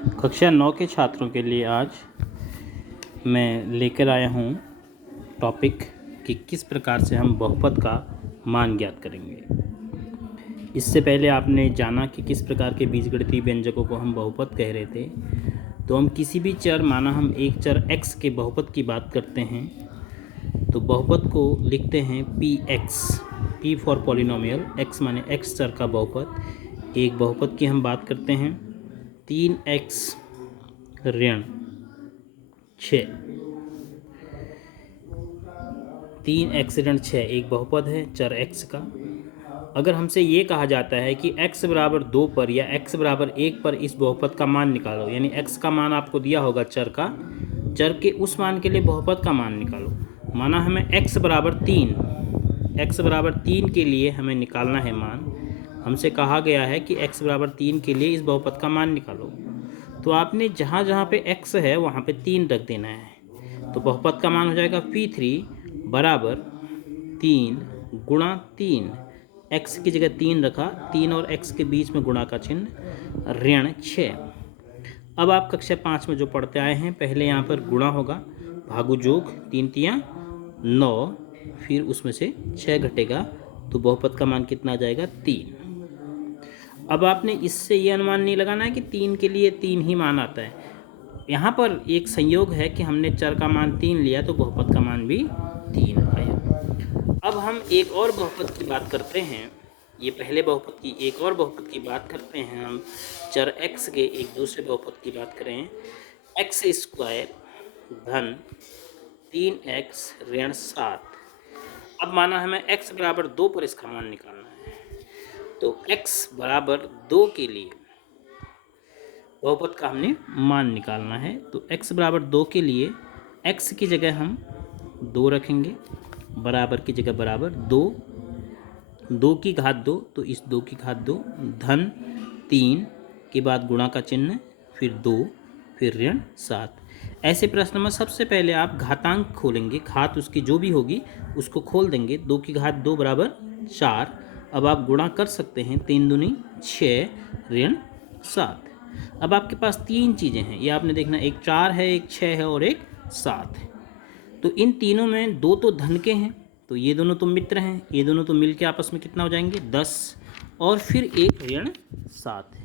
कक्षा 9 के छात्रों के लिए आज मैं लेकर आया हूँ टॉपिक कि किस प्रकार से हम बहुपद का मान ज्ञात करेंगे। इससे पहले आपने जाना कि किस प्रकार के बीजगणितीय व्यंजकों को हम बहुपद कह रहे थे। तो हम किसी भी चर, माना हम एक चर x के बहुपद की बात करते हैं, तो बहुपद को लिखते हैं px, p for polynomial, x माने x चर का बहुपद। एक बहुपद की हम बात करते हैं 3x ऋण 6, 3x ऋण 6 एक बहुपद है चर x का। अगर हमसे ये कहा जाता है कि x बराबर 2 पर या x बराबर 1 पर इस बहुपद का मान निकालो, यानी x का मान आपको दिया होगा चर का, चर के उस मान के लिए बहुपद का मान निकालो। माना हमें x बराबर 3 के लिए हमें निकालना है मान। हमसे कहा गया है कि x बराबर 3 के लिए इस बहुपद का मान निकालो। तो आपने जहाँ जहाँ पे x है वहाँ पे 3 रख देना है। तो बहुपद का मान हो जाएगा P3 बराबर 3 गुणा 3, x की जगह 3 रखा, 3 और x के बीच में गुणा का चिन्ह, ऋण 6। अब आप कक्षा 5 में जो पढ़ते आए हैं, पहले यहाँ पर गुणा होगा, भागु जोग, 3 तियाँ 9, फिर उसमें से 6 घटेगा, तो बहुपद का मान कितना आ जाएगा 3। अब आपने इससे ये अनुमान नहीं लगाना है कि 3 के लिए 3 ही मान आता है। यहाँ पर एक संयोग है कि हमने चर का मान 3 लिया तो बहुपद का मान भी 3 आया। अब हम एक और बहुपद की बात करते हैं। ये पहले बहुपद की, एक और बहुपद की बात करते हैं हम। चर x के एक दूसरे बहुपद की बात करें, x स्क्वायर धन 3x ऋण 7। अब माना हमें x बराबर 2 पर इसका मान निकालना है। तो x बराबर 2 के लिए बहुपद का हमने मान निकालना है। तो x बराबर 2 के लिए x की जगह हम 2 रखेंगे, बराबर की जगह बराबर 2, 2 की घात 2, तो इस 2 की घात 2, धन 3 के बाद गुणा का चिन्ह, फिर 2, फिर ऋण 7। ऐसे प्रश्न में सबसे पहले आप घातांक खोलेंगे, घात उसकी जो भी होगी उसको खोल देंगे। 2 की घात 2 बराबर 4। अब आप गुणा कर सकते हैं, 3 दूनी 6 ऋण 7। अब आपके पास 3 चीज़ें हैं, ये आपने देखना, एक 4 है, एक 6 है और एक 7 है। तो इन तीनों में 2 तो धन के हैं, तो ये दोनों तो मित्र हैं, ये दोनों तो मिल के आपस में कितना हो जाएंगे 10, और फिर एक ऋण 7 है।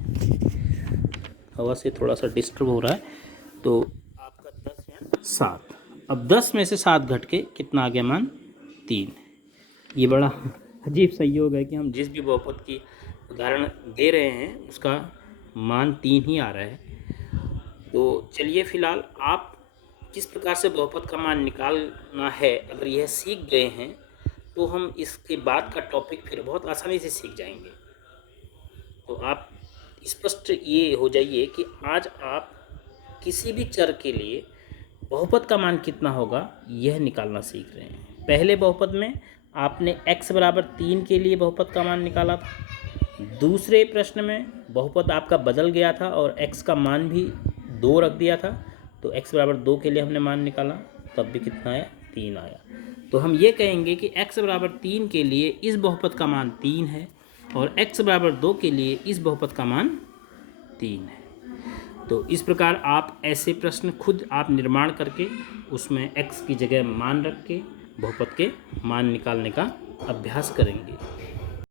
हवा से थोड़ा सा डिस्टर्ब हो रहा है, तो आपका 10 ऋण 7। अब 10 में से 7 घट के कितना आ गया मान 3। ये बड़ा अजीब संयोग है कि हम जिस भी बहुपद की उदाहरण दे रहे हैं उसका मान 3 ही आ रहा है। तो चलिए फिलहाल आप किस प्रकार से बहुपद का मान निकालना है, अगर यह सीख गए हैं तो हम इसके बाद का टॉपिक फिर बहुत आसानी से सीख जाएंगे। तो आप स्पष्ट ये हो जाइए कि आज आप किसी भी चर के लिए बहुपद का मान कितना होगा यह निकालना सीख रहे हैं। पहले बहुपद में आपने x बराबर 3 के लिए बहुपद का मान निकाला था। दूसरे प्रश्न में बहुपद आपका बदल गया था और x का मान भी 2 रख दिया था, तो x बराबर 2 के लिए हमने मान निकाला, तब भी कितना आया 3 आया। तो हम ये कहेंगे कि x बराबर 3 के लिए इस बहुपद का मान 3 है और x बराबर 2 के लिए इस बहुपद का मान 3 है। तो इस प्रकार आप ऐसे प्रश्न खुद आप निर्माण करके उसमें x की जगह मान रख के बहुपद के मान निकालने का अभ्यास करेंगे।